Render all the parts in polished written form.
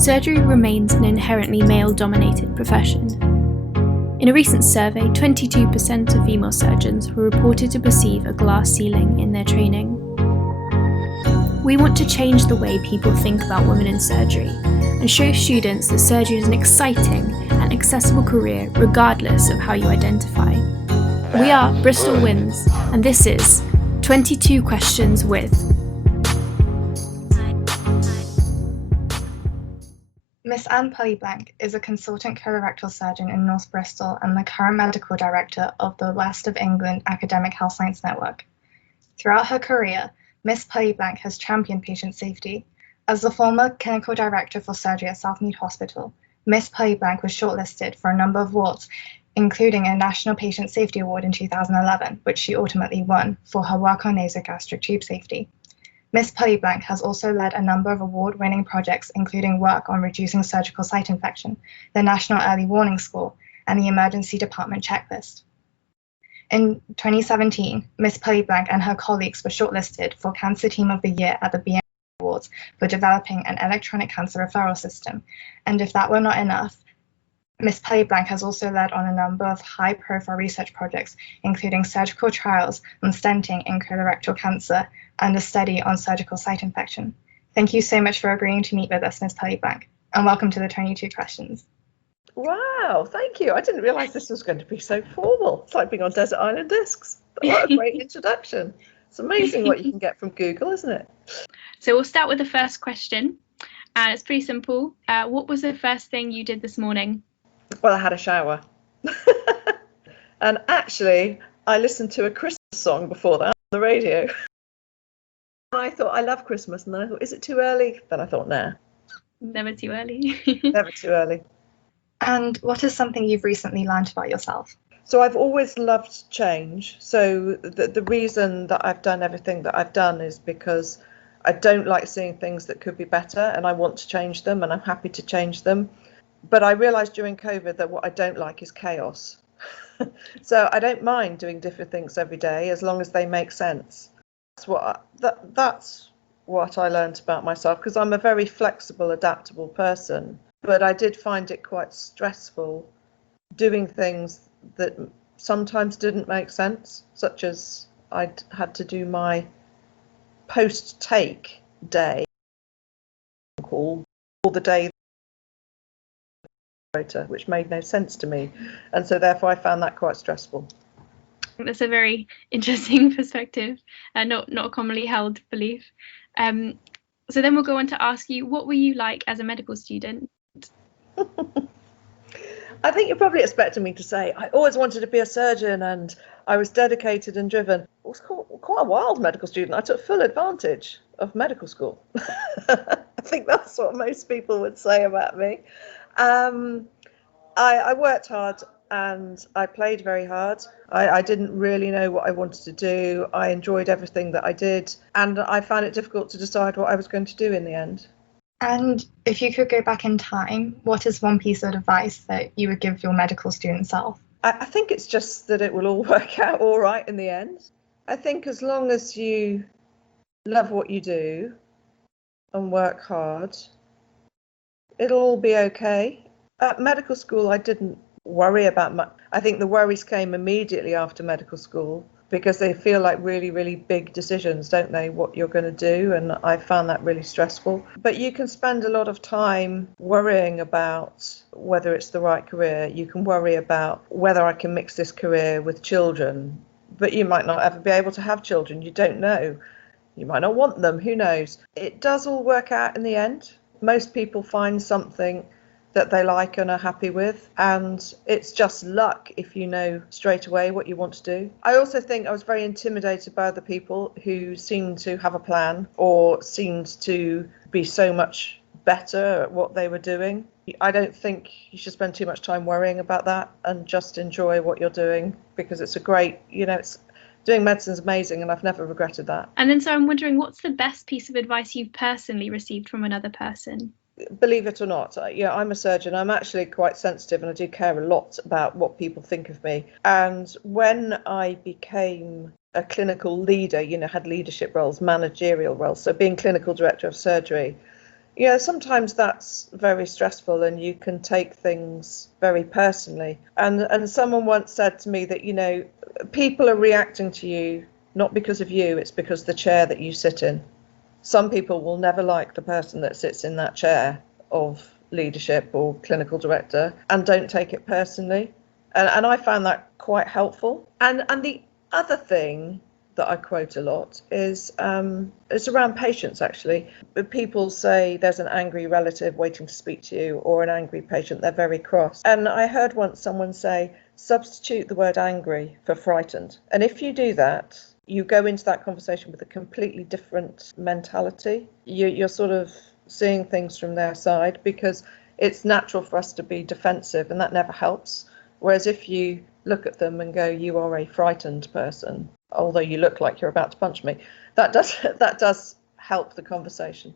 surgery remains an inherently male-dominated profession. In a recent survey, 22% of female surgeons were reported to perceive a glass ceiling in their training. We want to change the way people think about women in surgery and show students that surgery is an exciting and accessible career regardless of how you identify. We are Bristol WinS, and this is 22 Questions with. Miss Anne Pullyblank is a consultant colorectal surgeon in North Bristol and the current medical director of the West of England Academic Health Science Network. Throughout her career, Miss Pullyblank has championed patient safety. As the former clinical director for surgery at Southmead Hospital, Miss Pullyblank was shortlisted for a number of awards, including a National Patient Safety Award in 2011, which she ultimately won for her work on nasogastric tube safety. Miss Pullyblank has also led a number of award-winning projects, including work on reducing surgical site infection, the National Early Warning Score, and the Emergency Department Checklist. In 2017, Miss Pullyblank and her colleagues were shortlisted for Cancer Team of the Year at the BN Awards for developing an electronic cancer referral system. And if that were not enough, Miss Pullyblank has also led on a number of high-profile research projects, including surgical trials on stenting in colorectal cancer and a study on surgical site infection. Thank you so much for agreeing to meet with us, Miss Pullyblank, and welcome to the 22 Questions. Wow, thank you. I didn't realise this was going to be so formal. It's like being on Desert Island Discs. What a great introduction. It's amazing what you can get from Google, isn't it? So we'll start with the first question, and it's pretty simple. What was the first thing you did this morning? Well, I had a shower. And actually, I listened to a Christmas song before that on the radio. And I thought, I love Christmas. And then I thought, is it too early? Then I thought, nah. Never too early. Never too early. And what is something you've recently learned about yourself? So I've always loved change. So the reason that I've done everything that I've done is because I don't like seeing things that could be better, and I want to change them, and I'm happy to change them. But I realised during COVID that what I don't like is chaos. So I don't mind doing different things every day as long as they make sense. That's what I learned about myself, because I'm a very flexible, adaptable person. But I did find it quite stressful doing things that sometimes didn't make sense, such as I had to do my post-take day call or the day, which made no sense to me, and so therefore I found that quite stressful. That's a very interesting perspective, not a commonly held belief. So then we'll go on to ask you, what were you like as a medical student? I think you're probably expecting me to say I always wanted to be a surgeon and I was dedicated and driven. I was quite a wild medical student. I took full advantage of medical school. I think that's what most people would say about me. I worked hard and I played very hard. I didn't really know what I wanted to do. I enjoyed everything that I did, and I found it difficult to decide what I was going to do in the end. And if you could go back in time, what is one piece of advice that you would give your medical student self? I think it's just that it will all work out all right in the end. I think as long as you love what you do and work hard, it'll all be okay. At medical school, I didn't worry about much. I think the worries came immediately after medical school, because they feel like really, really big decisions, don't they, what you're going to do? And I found that really stressful. But you can spend a lot of time worrying about whether it's the right career. You can worry about whether I can mix this career with children, but you might not ever be able to have children. You don't know. You might not want them. Who knows? It does all work out in the end. Most people find something that they like and are happy with, and it's just luck if you know straight away what you want to do. I also think I was very intimidated by other people who seemed to have a plan or seemed to be so much better at what they were doing. I don't think you should spend too much time worrying about that and just enjoy what you're doing, because it's a great, doing medicine's amazing, and I've never regretted that. And then so I'm wondering, what's the best piece of advice you've personally received from another person? Believe it or not, I'm a surgeon. I'm actually quite sensitive, and I do care a lot about what people think of me. And when I became a clinical leader, had leadership roles, managerial roles, so being clinical director of surgery, Yeah, sometimes that's very stressful and you can take things very personally. And someone once said to me that, people are reacting to you not because of you, it's because the chair that you sit in. Some people will never like the person that sits in that chair of leadership or clinical director and don't take it personally. And I found that quite helpful. And the other thing that I quote a lot is it's around patience, actually. People say there's an angry relative waiting to speak to you, or an angry patient, they're very cross. And I heard once someone say, substitute the word angry for frightened. And if you do that, you go into that conversation with a completely different mentality. You're sort of seeing things from their side, because it's natural for us to be defensive, and that never helps. Whereas if you look at them and go, you are a frightened person, although you look like you're about to punch me, that does help the conversation.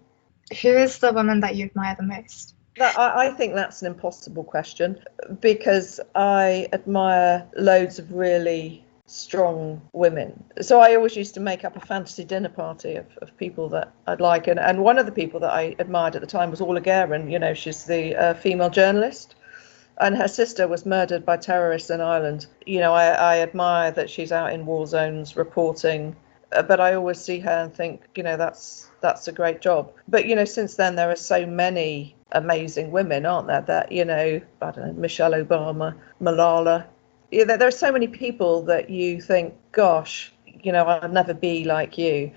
Who is the woman that you admire the most? I think that's an impossible question, because I admire loads of really strong women. So I always used to make up a fantasy dinner party of people that I'd like, and one of the people that I admired at the time was Orla Guerin. She's the female journalist, and her sister was murdered by terrorists in Ireland. I admire that she's out in war zones reporting, but I always see her and think, that's a great job. But since then there are so many amazing women, aren't there, that I don't know, Michelle Obama, Malala. There are so many people that you think, gosh, I'll never be like you.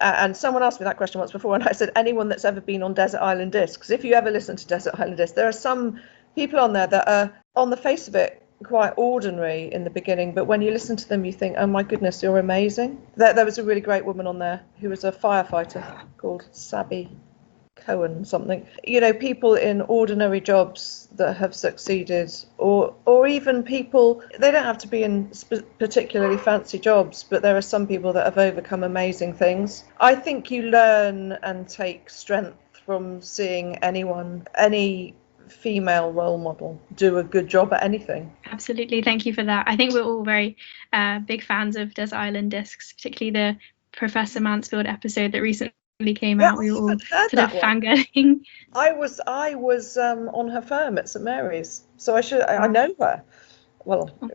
And someone asked me that question once before, and I said, anyone that's ever been on Desert Island Discs. Because if you ever listen to Desert Island Discs, there are some people on there that are, on the face of it, quite ordinary in the beginning, but when you listen to them, you think, oh my goodness, you're amazing. There was a really great woman on there who was a firefighter called Sabby Cohen something. People in ordinary jobs that have succeeded, or even people, they don't have to be in particularly fancy jobs, but there are some people that have overcome amazing things. I think you learn and take strength from seeing any female role model do a good job at anything. Absolutely, thank you for that. I think we're all very big fans of Desert Island Discs, particularly the Professor Mansfield episode that recently came out. We were all sort of fangirling. I was on her firm at St Mary's, so I know her. Well, not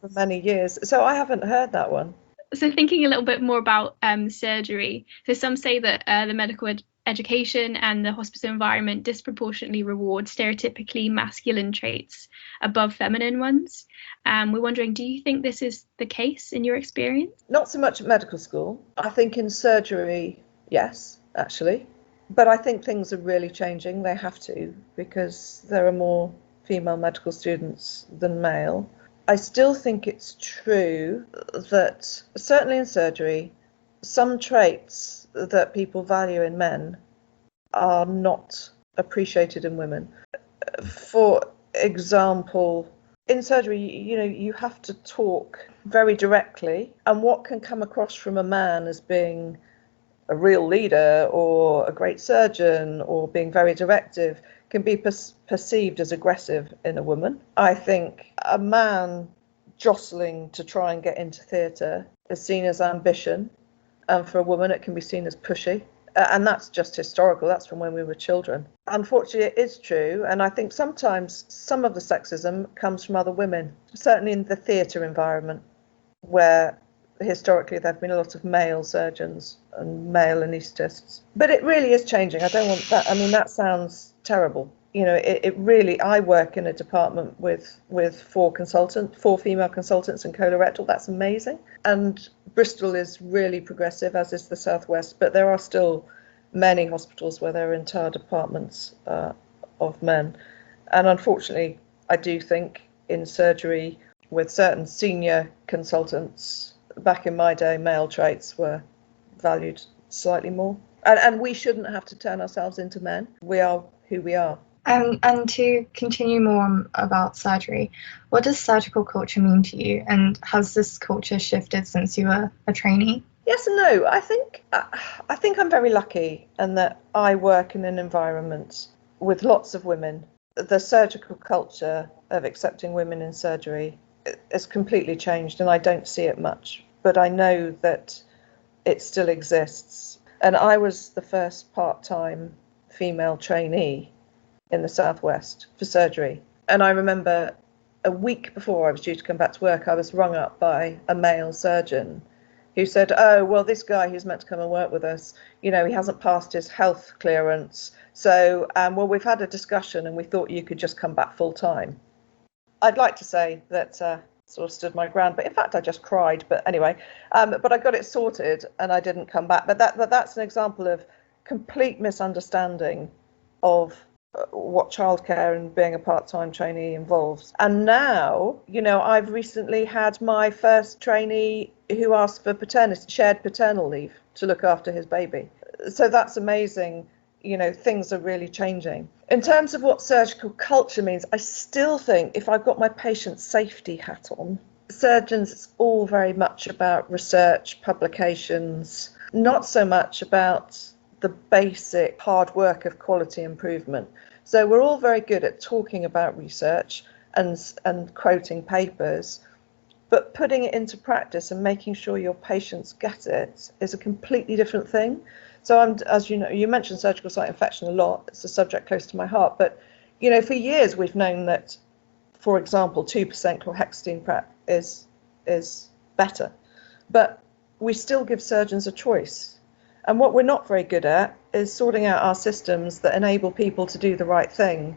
for many years, so I haven't heard that one. So thinking a little bit more about surgery, so some say that the medical education and the hospital environment disproportionately reward stereotypically masculine traits above feminine ones. We're wondering, do you think this is the case in your experience? Not so much at medical school. I think in surgery, yes, actually. But I think things are really changing. They have to, because there are more female medical students than male. I still think it's true that, certainly in surgery, some traits that people value in men are not appreciated in women. For example, in surgery, you have to talk very directly, and what can come across from a man as being a real leader or a great surgeon or being very directive can be perceived as aggressive in a woman. I think a man jostling to try and get into theatre is seen as ambition, and for a woman it can be seen as pushy. And that's just historical, that's from when we were children. Unfortunately, it is true, and I think sometimes some of the sexism comes from other women, certainly in the theatre environment, where historically there have been a lot of male surgeons and male anaesthetists. But it really is changing. I don't want that, that sounds terrible. It really, I work in a department with four female consultants in colorectal. That's amazing. And Bristol is really progressive, as is the Southwest, but there are still many hospitals where there are entire departments of men. And unfortunately, I do think in surgery, with certain senior consultants, back in my day, male traits were valued slightly more. And we shouldn't have to turn ourselves into men. We are who we are. And to continue more about surgery, what does surgical culture mean to you, and has this culture shifted since you were a trainee? Yes and no. I think I'm very lucky in that I work in an environment with lots of women. The surgical culture of accepting women in surgery has completely changed, and I don't see it much, but I know that it still exists. And I was the first part-time female trainee in the Southwest for surgery. And I remember a week before I was due to come back to work, I was rung up by a male surgeon who said, oh, well, this guy who's meant to come and work with us, he hasn't passed his health clearance. So, well, we've had a discussion and we thought you could just come back full time. I'd like to say that sort of stood my ground, but in fact, I just cried. But anyway, but I got it sorted and I didn't come back. But that's an example of complete misunderstanding of what childcare and being a part-time trainee involves. And now, I've recently had my first trainee who asked for shared paternal leave to look after his baby. So that's amazing. Things are really changing. In terms of what surgical culture means, I still think if I've got my patient safety hat on, surgeons, it's all very much about research, publications, not so much about the basic hard work of quality improvement. So we're all very good at talking about research and quoting papers, but putting it into practice and making sure your patients get it is a completely different thing. So as you know, you mentioned surgical site infection a lot. It's a subject close to my heart, but for years we've known that, for example, 2% chlorhexidine prep is better, but we still give surgeons a choice. And what we're not very good at is sorting out our systems that enable people to do the right thing.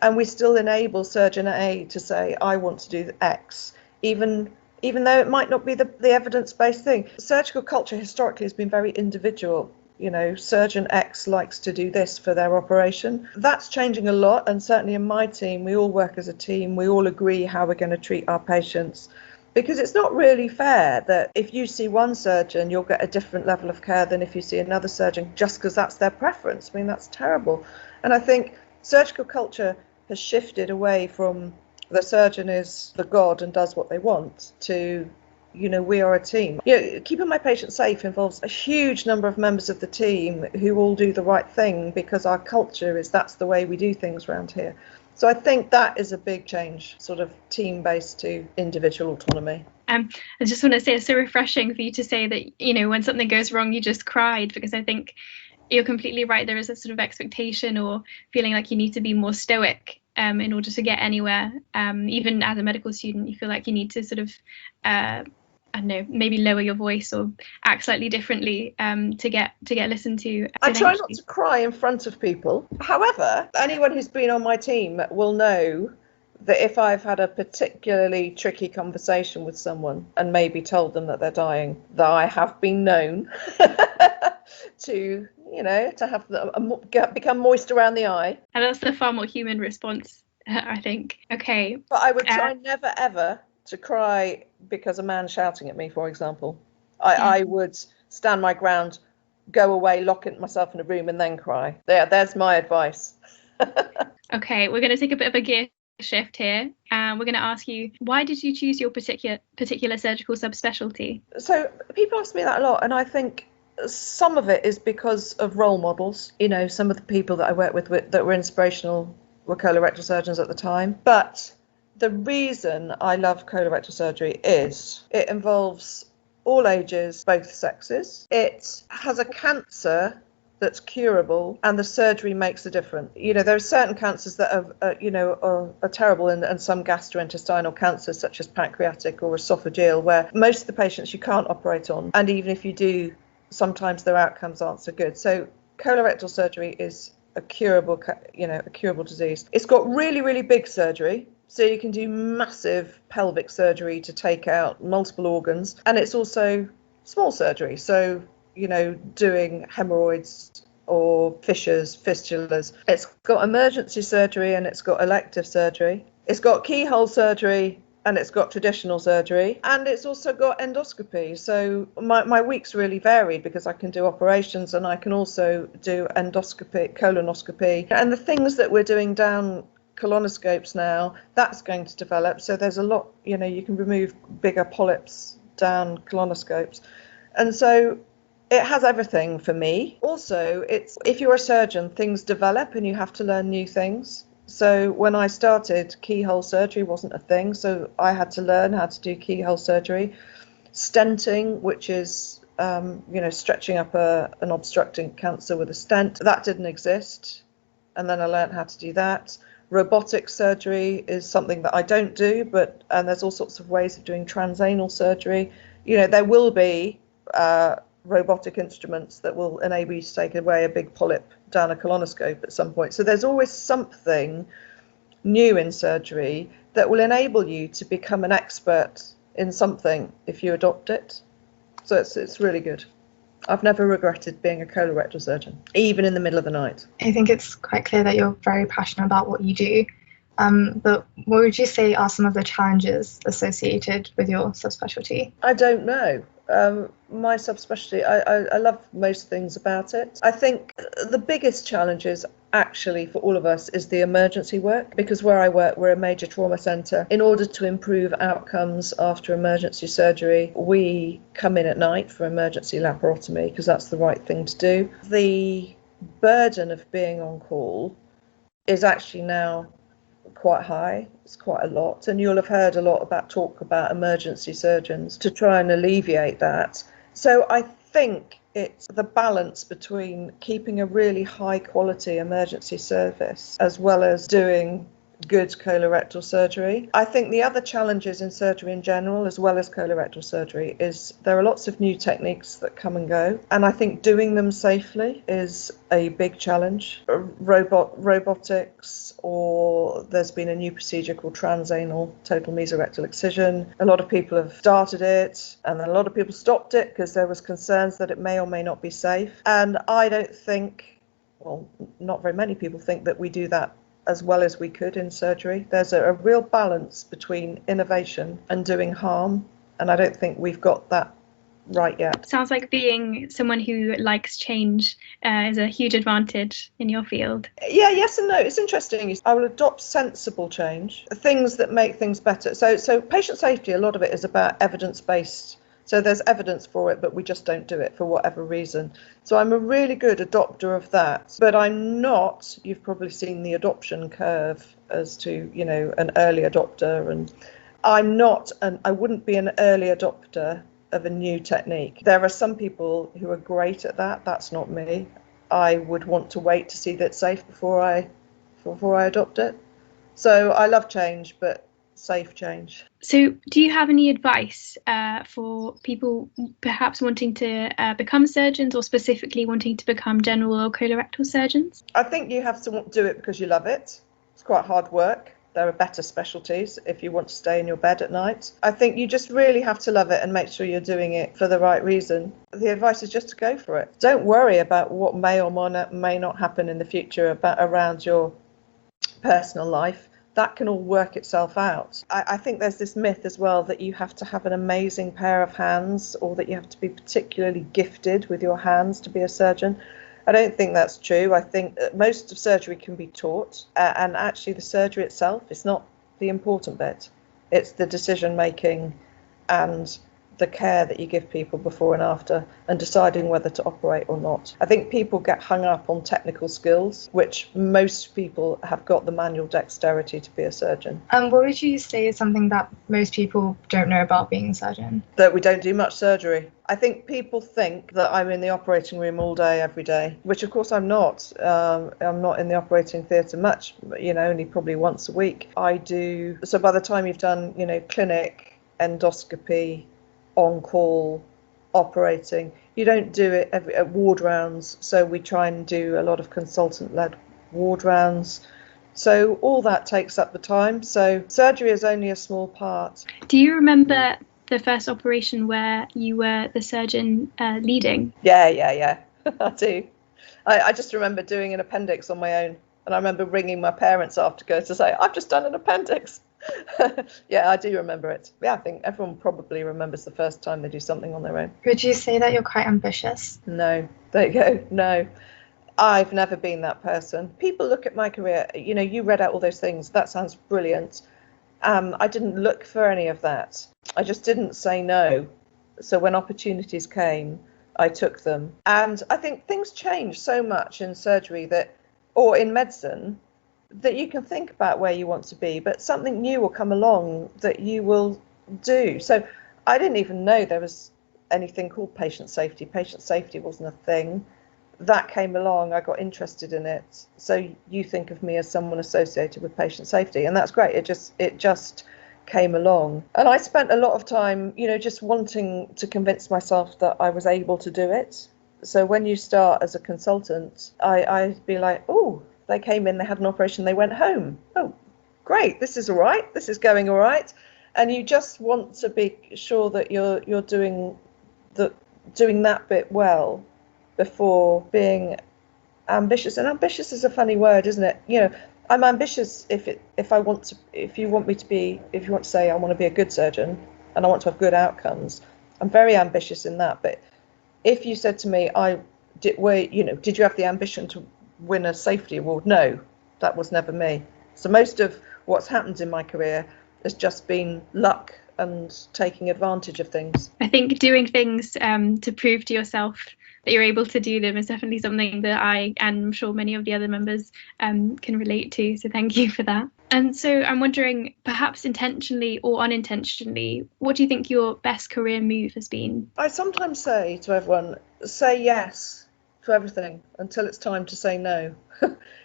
And we still enable surgeon A to say, I want to do X, even though it might not be the evidence-based thing. Surgical culture historically has been very individual. Surgeon X likes to do this for their operation. That's changing a lot. And certainly in my team, we all work as a team. We all agree how we're going to treat our patients. Because it's not really fair that if you see one surgeon, you'll get a different level of care than if you see another surgeon, just because that's their preference. I mean, that's terrible. And I think surgical culture has shifted away from the surgeon is the god and does what they want to, we are a team. Keeping my patients safe involves a huge number of members of the team who all do the right thing because our culture is that's the way we do things around here. So I think that is a big change, sort of team-based to individual autonomy. I just want to say it's so refreshing for you to say that, when something goes wrong, you just cried, because I think you're completely right. There is a sort of expectation or feeling like you need to be more stoic in order to get anywhere. Even as a medical student, you feel like you need to sort of, I don't know, maybe lower your voice or act slightly differently to get listened to. I try not to cry in front of people. However, anyone who's been on my team will know that if I've had a particularly tricky conversation with someone and maybe told them that they're dying, that I have been known to, to have become moist around the eye. And that's the far more human response, I think. Okay. But I would try never, ever to cry because a man's shouting at me, for example. I would stand my ground, go away, lock myself in a room and then cry. There's my advice. Okay, we're going to take a bit of a gear shift here. We're going to ask you, why did you choose your particular surgical subspecialty? So people ask me that a lot, and I think some of it is because of role models. Some of the people that I worked with that were inspirational were colorectal surgeons at the time. But the reason I love colorectal surgery is it involves all ages, both sexes. It has a cancer that's curable, and the surgery makes a difference. There are certain cancers that are terrible, and some gastrointestinal cancers, such as pancreatic or esophageal, where most of the patients you can't operate on, and even if you do, sometimes their outcomes aren't so good. So colorectal surgery is a curable disease. It's got really, really big surgery. So you can do massive pelvic surgery to take out multiple organs. And it's also small surgery. So, doing hemorrhoids or fissures, fistulas. It's got emergency surgery and it's got elective surgery. It's got keyhole surgery and it's got traditional surgery. And it's also got endoscopy. So my weeks really varied because I can do operations and I can also do endoscopy, colonoscopy. And the things that we're doing down colonoscopes now, that's going to develop. So there's a lot, you can remove bigger polyps down colonoscopes. And so it has everything for me. Also, if you're a surgeon, things develop and you have to learn new things. So when I started, keyhole surgery wasn't a thing. So I had to learn how to do keyhole surgery. Stenting, which is, stretching up an obstructing cancer with a stent, that didn't exist. and then I learned how to do that. Robotic surgery is something that I don't do, and there's all sorts of ways of doing transanal surgery. There will be robotic instruments that will enable you to take away a big polyp down a colonoscope at some point. So there's always something new in surgery that will enable you to become an expert in something if you adopt it. So it's really good. I've never regretted being a colorectal surgeon, even in the middle of the night. I think it's quite clear that you're very passionate about what you do. But what would you say are some of the challenges associated with your subspecialty? I don't know. My subspecialty, I love most things about it. I think the biggest challenges actually for all of us is the emergency work, because where I work, we're a major trauma centre. In order to improve outcomes after emergency surgery, we come in at night for emergency laparotomy because that's the right thing to do. The burden of being on call is actually now quite high. It's quite a lot, and you'll have heard a lot about talk about emergency surgeons to try and alleviate that. So I think it's the balance between keeping a really high quality emergency service as well as doing good colorectal surgery. I think the other challenges in surgery in general, as well as colorectal surgery, is there are lots of new techniques that come and go, and I think doing them safely is a big challenge. Robotics, or there's been a new procedure called transanal total mesorectal excision. A lot of people have started it, and then a lot of people stopped it because there was concerns that it may or may not be safe. And I don't think, well, not very many people think that we do that as well as we could in surgery. There's a real balance between innovation and doing harm, and I don't think we've got that right yet. Sounds like being someone who likes change is a huge advantage in your field. Yeah, yes and no. It's interesting. I will adopt sensible change, things that make things better. So patient safety, a lot of it is about evidence-based. So there's evidence for it, but we just don't do it for whatever reason. So I'm a really good adopter of that, but I'm not, you've probably seen the adoption curve as to, an early adopter, and I'm not, and I wouldn't be an early adopter of a new technique. There are some people who are great at that. That's not me. I would want to wait to see that it's safe before I adopt it. So I love change, but safe change. So do you have any advice for people perhaps wanting to become surgeons, or specifically wanting to become general or colorectal surgeons? I think you have to do it because you love it. It's quite hard work. There are better specialties if you want to stay in your bed at night. I think you just really have to love it and make sure you're doing it for the right reason. The advice is just to go for it. Don't worry about what may or may not happen in the future around your personal life. That can all work itself out. I think there's this myth as well that you have to have an amazing pair of hands, or that you have to be particularly gifted with your hands to be a surgeon. I don't think that's true. I think most of surgery can be taught, and actually the surgery itself is not the important bit. It's the decision making and the care that you give people before and after, and deciding whether to operate or not. I think people get hung up on technical skills, which most people have got the manual dexterity to be a surgeon. What would you say is something that most people don't know about being a surgeon? That we don't do much surgery. I think people think that I'm in the operating room all day, every day, which of course I'm not. I'm not in the operating theatre much, only probably once a week. So by the time you've done, clinic, endoscopy, on-call, operating, you don't do it at ward rounds, so we try and do a lot of consultant-led ward rounds. So all that takes up the time, so surgery is only a small part. Do you remember the first operation where you were the surgeon leading? Yeah, I do. I just remember doing an appendix on my own, and I remember ringing my parents after to say, I've just done an appendix. Yeah, I do remember it. Yeah, I think everyone probably remembers the first time they do something on their own. Would you say that you're quite ambitious? No, there you go. No, I've never been that person. People look at my career, you read out all those things. That sounds brilliant. I didn't look for any of that. I just didn't say no. So when opportunities came, I took them. And I think things change so much in surgery or in medicine, that you can think about where you want to be, but something new will come along that you will do. So I didn't even know there was anything called patient safety. Patient safety wasn't a thing that came along, I got interested in it. So you think of me as someone associated with patient safety, and that's great. It just came along, and I spent a lot of time, just wanting to convince myself that I was able to do it. So when you start as a consultant, I'd be like, oh, they came in, they had an operation, they went home. Oh, great, this is all right, this is going all right. And you just want to be sure that you're doing that bit well before being ambitious. And ambitious is a funny word, isn't it? I'm ambitious if you want to say I want to be a good surgeon and I want to have good outcomes. I'm very ambitious in that. But if you said to me, did you have the ambition to win a safety award? No, that was never me. So most of what's happened in my career has just been luck and taking advantage of things. I think doing things to prove to yourself that you're able to do them is definitely something that I, and I'm sure many of the other members can relate to. So thank you for that. And so I'm wondering, perhaps intentionally or unintentionally, what do you think your best career move has been? I sometimes say to everyone, say yes to everything until it's time to say no.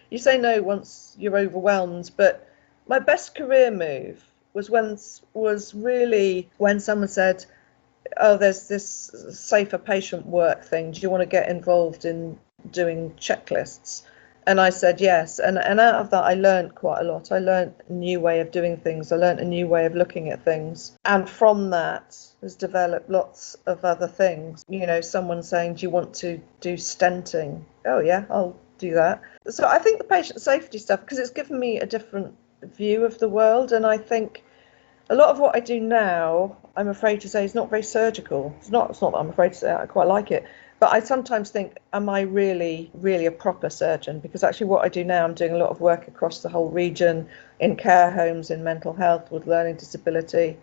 You say no once you're overwhelmed, but my best career move was really when someone said, oh, there's this safer patient work thing, do you want to get involved in doing checklists? And I said yes, and out of that I learned quite a lot. I learned a new way of doing things, I learned a new way of looking at things, and from that has developed lots of other things. Someone saying, do you want to do stenting? Oh yeah, I'll do that. So I think the patient safety stuff, because it's given me a different view of the world, and I think a lot of what I do now, I'm afraid to say, is not very surgical. It's not that I'm afraid to say, I quite like it. But I sometimes think, am I really, really a proper surgeon? Because actually what I do now, I'm doing a lot of work across the whole region, in care homes, in mental health, with learning disability,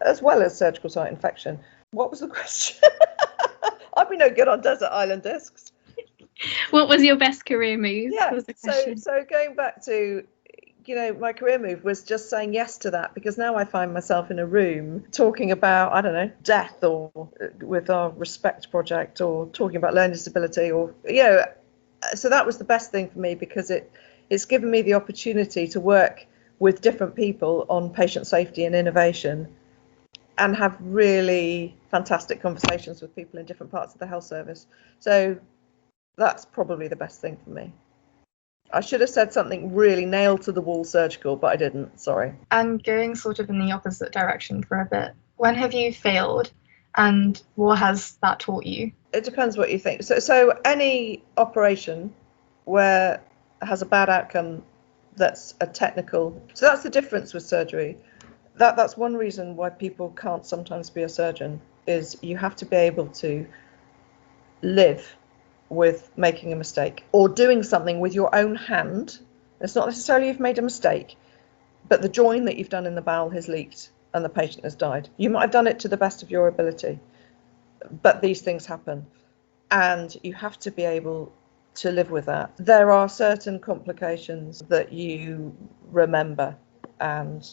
as well as surgical site infection. What was the question? I'd be no good on desert island discs. What was your best career move? Yeah, Was the question. so going back to, my career move was just saying yes to that, because now I find myself in a room talking about, I don't know, death, or with our Respect project, or talking about learning disability, or, so that was the best thing for me, because it's given me the opportunity to work with different people on patient safety and innovation and have really fantastic conversations with people in different parts of the health service. So that's probably the best thing for me. I should have said something really nailed to the wall surgical, but I didn't, sorry. And going sort of in the opposite direction for a bit, when have you failed and what has that taught you? It depends what you think. So any operation where it has a bad outcome, that's a technical. So that's the difference with surgery. That's one reason why people can't sometimes be a surgeon, is you have to be able to live with making a mistake or doing something with your own hand. It's not necessarily you've made a mistake, but the join that you've done in the bowel has leaked and the patient has died. You might have done it to the best of your ability, but these things happen and you have to be able to live with that. There are certain complications that you remember, and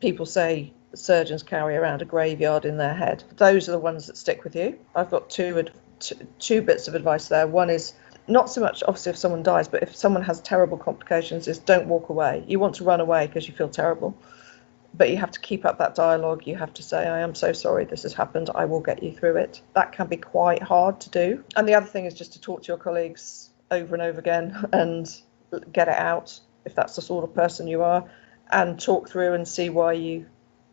people say surgeons carry around a graveyard in their head. Those are the ones that stick with you. I've got two bits of advice there. One is not so much obviously if someone dies, but if someone has terrible complications, is don't walk away. You want to run away because you feel terrible, but you have to keep up that dialogue. You have to say, I am so sorry this has happened, I will get you through it. That can be quite hard to do. And the other thing is just to talk to your colleagues over and over again and get it out, if that's the sort of person you are, and talk through and see why you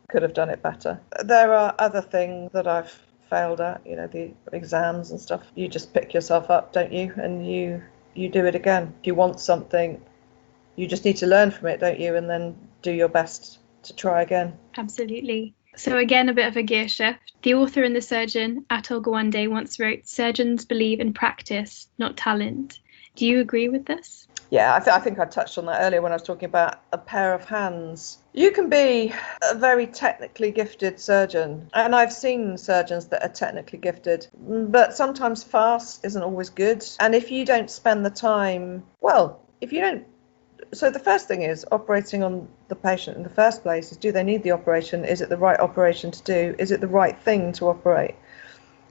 could have done it better. There are other things that I've failed at, the exams and stuff. You just pick yourself up, don't you, and you do it again. If you want something, you just need to learn from it, don't you, and then do your best to try again. Absolutely. So again, a bit of a gear shift. The author and the surgeon, Atul Gawande, once wrote, "Surgeons believe in practice, not talent." Do you agree with this? Yeah, I think I touched on that earlier when I was talking about a pair of hands. You can be a very technically gifted surgeon, and I've seen surgeons that are technically gifted, but sometimes fast isn't always good. And if you don't spend the time, so the first thing is operating on the patient in the first place is, do they need the operation? Is it the right operation to do? Is it the right thing to operate?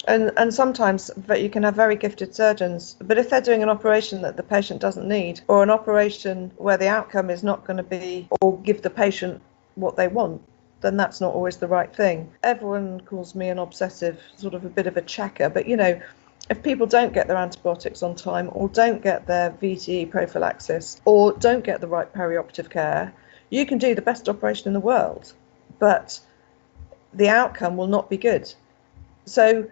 And sometimes you can have very gifted surgeons, but if they're doing an operation that the patient doesn't need, or an operation where the outcome is not going to be or give the patient what they want, then that's not always the right thing. Everyone calls me an obsessive, sort of a bit of a checker, but if people don't get their antibiotics on time, or don't get their VTE prophylaxis, or don't get the right perioperative care, you can do the best operation in the world, but the outcome will not be good. So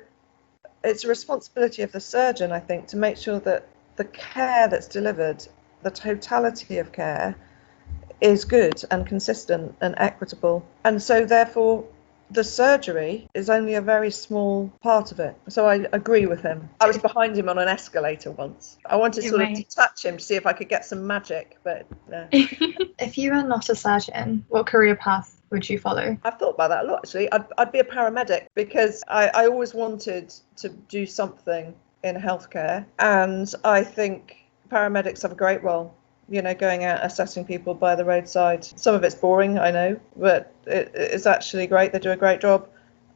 it's a responsibility of the surgeon, I think, to make sure that the care that's delivered, the totality of care, is good and consistent and equitable. And so therefore the surgery is only a very small part of it. So I agree with him. I was behind him on an escalator once. I wanted sort of to touch him to see if I could get some magic, but no. If you were not a surgeon, what career path would you follow? I've thought about that a lot, actually. I'd be a paramedic, because I always wanted to do something in healthcare, and I think paramedics have a great role, going out assessing people by the roadside. Some of it's boring, I know, but it's actually great. They do a great job,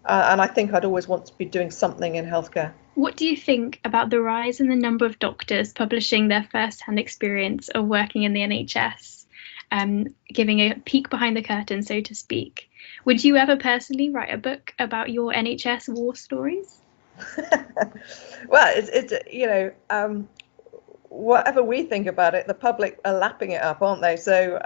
and I think I'd always want to be doing something in healthcare. What do you think about the rise in the number of doctors publishing their first-hand experience of working in the NHS? Giving a peek behind the curtain, so to speak. Would you ever personally write a book about your NHS war stories? Well, whatever we think about it, the public are lapping it up, aren't they? So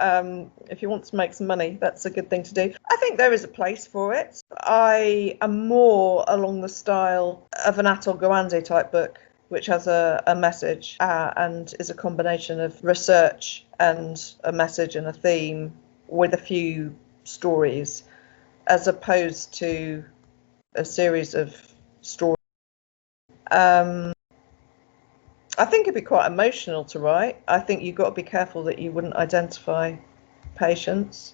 if you want to make some money, that's a good thing to do. I think there is a place for it. I am more along the style of an Atul Gawande type book, which has a message and is a combination of research and a message and a theme with a few stories, as opposed to a series of stories. I think it'd be quite emotional to write. I think you've got to be careful that you wouldn't identify patients.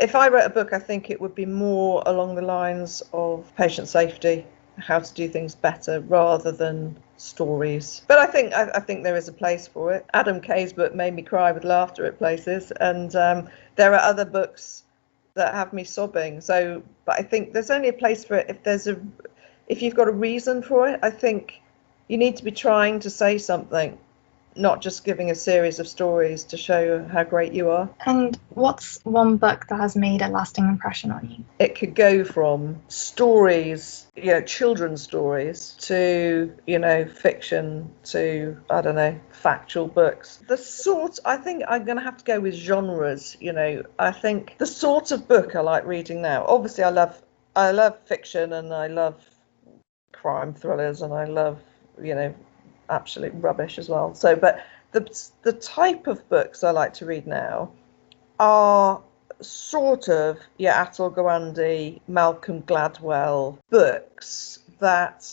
If I wrote a book, I think it would be more along the lines of patient safety, how to do things better, rather than stories. But I think there is a place for it. Adam Kay's book made me cry with laughter at places, and there are other books that have me sobbing. But I think there's only a place for it if you've got a reason for it. I think you need to be trying to say something, not just giving a series of stories to show how great you are. And what's one book that has made a lasting impression on you? It could go from stories, children's stories, to, fiction, to, I don't know, factual books. I think I'm going to have to go with genres, I think the sort of book I like reading now, obviously I love fiction, and I love crime thrillers, and I love, absolute rubbish as well. So, but the type of books I like to read now are sort of Atul Gawande, Malcolm Gladwell books that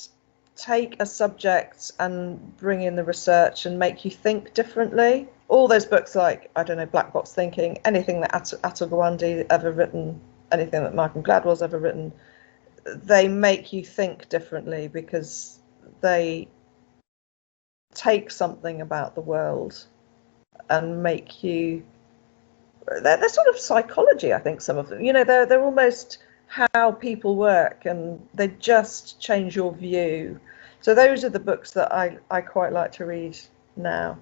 take a subject and bring in the research and make you think differently. All those books like, I don't know, Black Box Thinking, anything that Atul Gawande ever written, anything that Malcolm Gladwell's ever written, they make you think differently, because they take something about the world and make you, they're sort of psychology, I think, some of them, they're almost how people work, and they just change your view. So those are the books that I quite like to read now,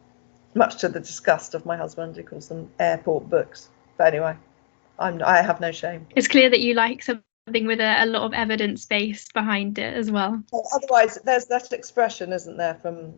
much to the disgust of my husband, who calls them airport books. But anyway, I have no shame. It's clear that you like something with a lot of evidence base behind it as well. Otherwise, there's that expression, isn't there, from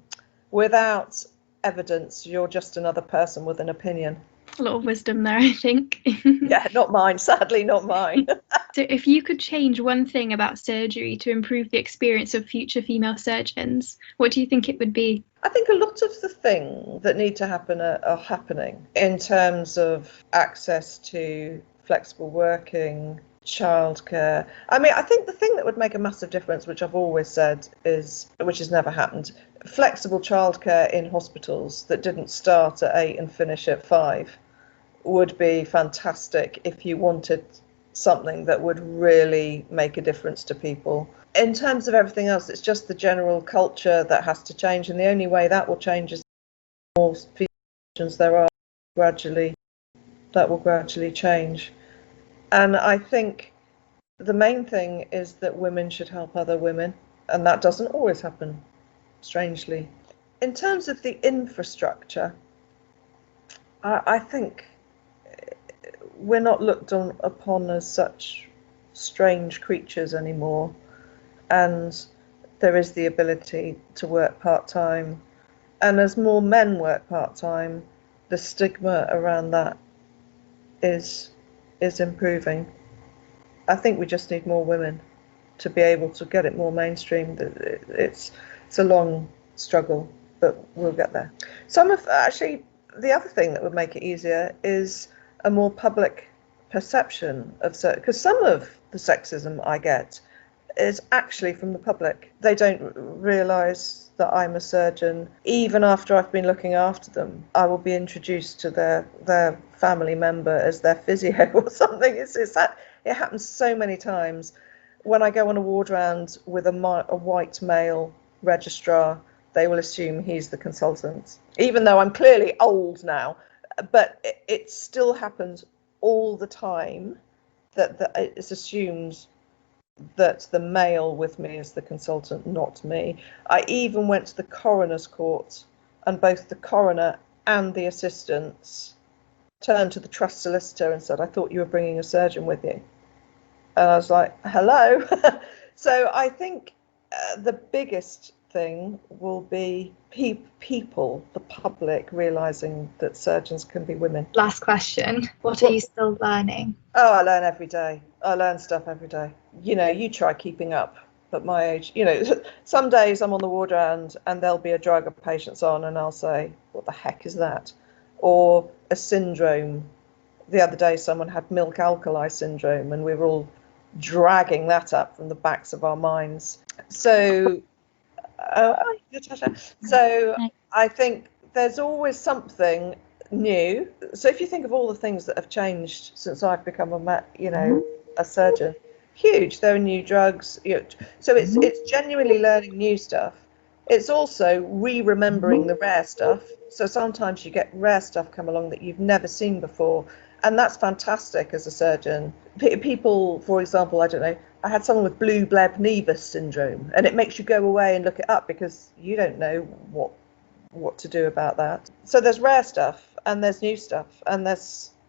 without evidence, you're just another person with an opinion. A lot of wisdom there, I think. Yeah, not mine, sadly, not mine. So if you could change one thing about surgery to improve the experience of future female surgeons, what do you think it would be? I think a lot of the things that need to happen are happening, in terms of access to flexible working, childcare. I mean, I think the thing that would make a massive difference, which I've always said which has never happened, flexible childcare in hospitals that didn't start at 8 and finish at 5 would be fantastic if you wanted something that would really make a difference to people. In terms of everything else, it's just the general culture that has to change, and the only way that will change is more physicians there are that will gradually change. And I think the main thing is that women should help other women, And that doesn't always happen, strangely. In terms of the infrastructure, I think we're not looked upon as such strange creatures anymore. And there is the ability to work part-time. And as more men work part-time, the stigma around that is improving. I think we just need more women to be able to get it more mainstream. It's a long struggle, but we'll get there. Actually, the other thing that would make it easier is a more public perception of because some of the sexism I get is actually from the public. They don't realise that I'm a surgeon. Even after I've been looking after them, I will be introduced to their family member as their physio or something. It happens so many times. When I go on a ward round with a white male registrar, they will assume he's the consultant, even though I'm clearly old now. But it still happens all the time that it's assumed that the male with me is the consultant, not me. I even went to the coroner's court, and both the coroner and the assistants turned to the trust solicitor and said, "I thought you were bringing a surgeon with you." And I was like, hello. So I think the biggest thing will be people, the public, realising that surgeons can be women. Last question. What are you still learning? Oh, I learn every day. I learn stuff every day. You try keeping up at my age. Some days I'm on the ward round and there'll be a drug a patient's on and I'll say, what the heck is that? Or a syndrome. The other day someone had milk alkali syndrome and we were all dragging that up from the backs of our minds. So I think there's always something new. So if you think of all the things that have changed since I've become a surgeon, huge. There are new drugs. So it's genuinely learning new stuff. It's also remembering the rare stuff. So sometimes you get rare stuff come along that you've never seen before. And that's fantastic as a surgeon. People, for example, I don't know, I had someone with blue bleb nevus syndrome, and it makes you go away and look it up because you don't know what to do about that. So there's rare stuff and there's new stuff and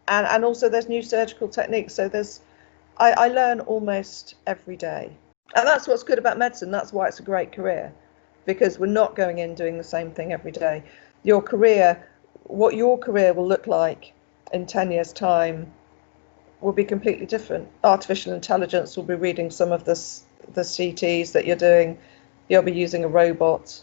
and also there's new surgical techniques. So I learn almost every day. And that's what's good about medicine. That's why it's a great career, because we're not going in doing the same thing every day. What your career will look like in 10 years' time will be completely different. Artificial intelligence will be reading some of the CTs that you're doing. You'll be using a robot.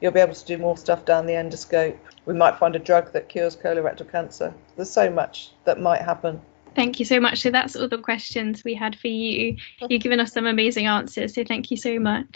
You'll be able to do more stuff down the endoscope. We might find a drug that cures colorectal cancer. There's so much that might happen. Thank you so much. So that's all the questions we had for you. You've given us some amazing answers, so thank you so much.